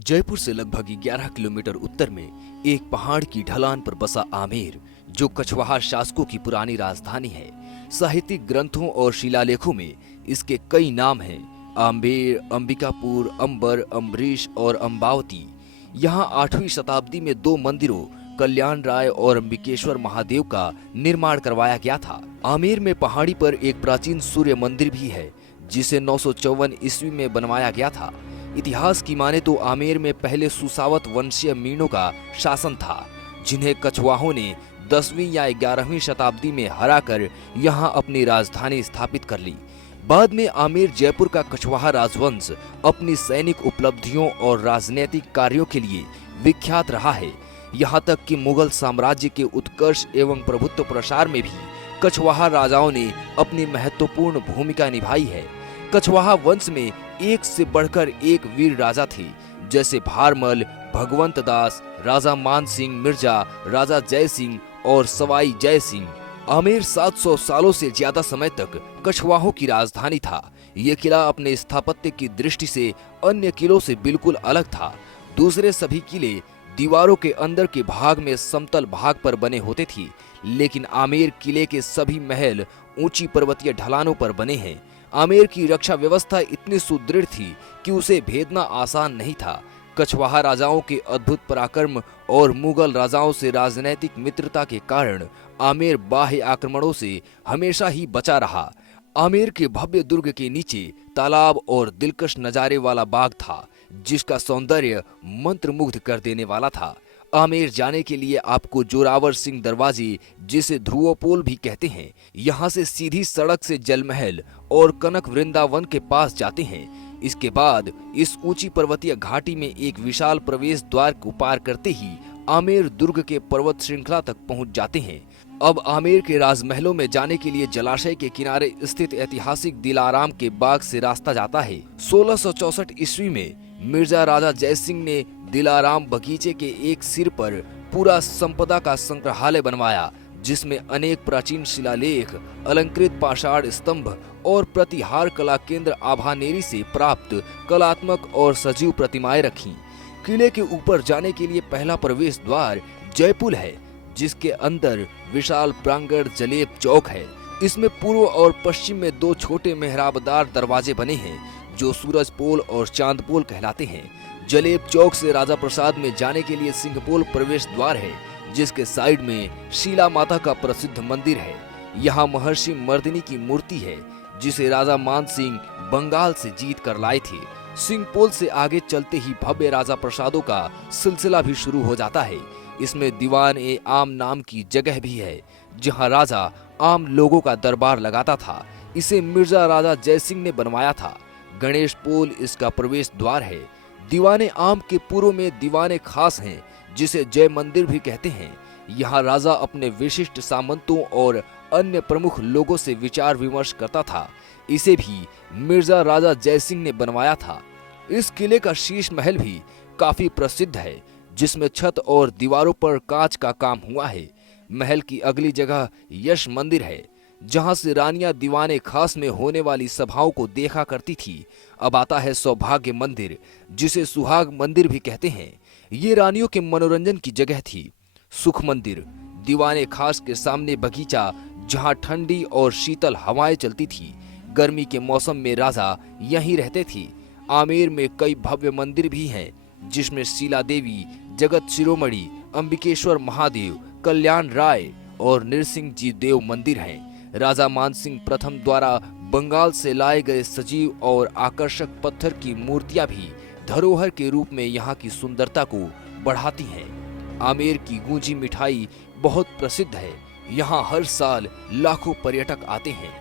जयपुर से लगभग 11 किलोमीटर उत्तर में एक पहाड़ की ढलान पर बसा आमेर, जो कछवाहा शासकों की पुरानी राजधानी है। साहित्यिक ग्रंथों और शिलालेखों में इसके कई नाम हैं: आम्बेर, अंबिकापुर, अंबर, अम्बरीश और अम्बावती। यहाँ 8वीं शताब्दी में 2 मंदिरों, कल्याण राय और अंबिकेश्वर महादेव का निर्माण करवाया गया था। आमेर में पहाड़ी पर एक प्राचीन सूर्य मंदिर भी है, जिसे 954 ईस्वी में बनवाया गया था। इतिहास की माने तो आमेर में पहले सुसावत वंशीय मीणों का शासन था, जिन्हें कछवाहों ने 10वीं या 11वीं शताब्दी में हराकर यहाँ अपनी राजधानी स्थापित कर ली। बाद में आमेर जयपुर का कछवाहा राजवंश अपनी सैनिक उपलब्धियों और राजनीतिक कार्यों के लिए विख्यात रहा है। यहाँ तक कि मुगल साम्राज्य के उत्कर्ष एवं प्रभुत्व प्रसार में भी कछवाहा राजाओं ने अपनी महत्वपूर्ण भूमिका निभाई है। कछवाहा वंश में एक से बढ़कर एक वीर राजा थे, जैसे भारमल, भगवंत दास, राजा मान सिंह मिर्जा, राजा जय सिंह और सवाई जय सिंह। आमेर 700 सालों से ज्यादा समय तक कछवाहों की राजधानी था। ये किला अपने स्थापत्य की दृष्टि से अन्य किलों से बिल्कुल अलग था। दूसरे सभी किले दीवारों के अंदर के भाग में समतल भाग पर बने होते थे, लेकिन आमेर किले के सभी महल ऊंची पर्वतीय ढलानों पर बने हैं। आमेर की रक्षा व्यवस्था इतनी सुदृढ़ थी कि उसे भेदना आसान नहीं था। कछवाहा राजाओं के अद्भुत पराक्रम और मुगल राजाओं से राजनैतिक मित्रता के कारण आमेर बाह्य आक्रमणों से हमेशा ही बचा रहा। आमेर के भव्य दुर्ग के नीचे तालाब और दिलकश नजारे वाला बाग था, जिसका सौंदर्य मंत्रमुग्ध कर देने वाला था। आमेर जाने के लिए आपको जोरावर सिंह दरवाजे, जिसे ध्रुवपोल भी कहते हैं, यहाँ से सीधी सड़क से जलमहल और कनक वृंदावन के पास जाते हैं। इसके बाद इस ऊंची पर्वतीय घाटी में एक विशाल प्रवेश द्वार को पार करते ही आमेर दुर्ग के पर्वत श्रृंखला तक पहुंच जाते हैं। अब आमेर के राजमहलों में जाने के लिए जलाशय के किनारे स्थित ऐतिहासिक दिलाराम के बाग से रास्ता जाता है। 1664 ईस्वी में मिर्जा राजा जय सिंह ने दिलाराम बगीचे के एक सिर पर पूरा संपदा का संग्रहालय बनवाया, जिसमें अनेक प्राचीन शिलालेख, अलंकृत पाषाण स्तंभ और प्रतिहार कला केंद्र आभानेरी से प्राप्त कलात्मक और सजीव प्रतिमाएं रखीं। किले के ऊपर जाने के लिए पहला प्रवेश द्वार जयपुल है, जिसके अंदर विशाल प्रांगण जलेब चौक है। इसमें पूर्व और पश्चिम में 2 छोटे मेहराबदार दरवाजे बने हैं, जो सूरज पोल और चांद पोल कहलाते हैं। जलेब चौक से राजा प्रसाद में जाने के लिए सिंहपोल प्रवेश द्वार है, जिसके साइड में शीला माता का प्रसिद्ध मंदिर है। यहाँ महर्षि मर्दिनी की मूर्ति है, जिसे राजा मान सिंह बंगाल से जीत कर लाए थे। सिंहपोल से आगे चलते ही भव्य राजा प्रसादों का सिलसिला भी शुरू हो जाता है। इसमें दीवान ए आम नाम की जगह भी है, जहाँ राजा आम लोगों का दरबार लगाता था। इसे मिर्जा राजा जय सिंह ने बनवाया था। गणेश पोल इसका प्रवेश द्वार है। दीवाने आम के पूर्व में दीवाने खास हैं, जिसे जय मंदिर भी कहते हैं। यहाँ राजा अपने विशिष्ट सामंतों और अन्य प्रमुख लोगों से विचार विमर्श करता था। इसे भी मिर्जा राजा जय सिंह ने बनवाया था। इस किले का शीश महल भी काफी प्रसिद्ध है, जिसमें छत और दीवारों पर कांच का काम हुआ है। महल की अगली जगह यश मंदिर है, जहां से रानियां दीवाने खास में होने वाली सभाओं को देखा करती थी। अब आता है सौभाग्य मंदिर, जिसे सुहाग मंदिर भी कहते हैं। ये रानियों के मनोरंजन की जगह थी। सुख मंदिर, दीवाने खास के सामने बगीचा, जहां ठंडी और शीतल हवाएं चलती थी। गर्मी के मौसम में राजा यहीं रहते थे। आमेर में कई भव्य मंदिर भी हैं, जिसमें शीला देवी, जगत शिरोमणि, अंबिकेश्वर महादेव, कल्याण राय और नृसिंह जी देव मंदिर हैं। राजा मानसिंह प्रथम द्वारा बंगाल से लाए गए सजीव और आकर्षक पत्थर की मूर्तियां भी धरोहर के रूप में यहाँ की सुंदरता को बढ़ाती हैं। आमेर की गूंजी मिठाई बहुत प्रसिद्ध है। यहाँ हर साल लाखों पर्यटक आते हैं।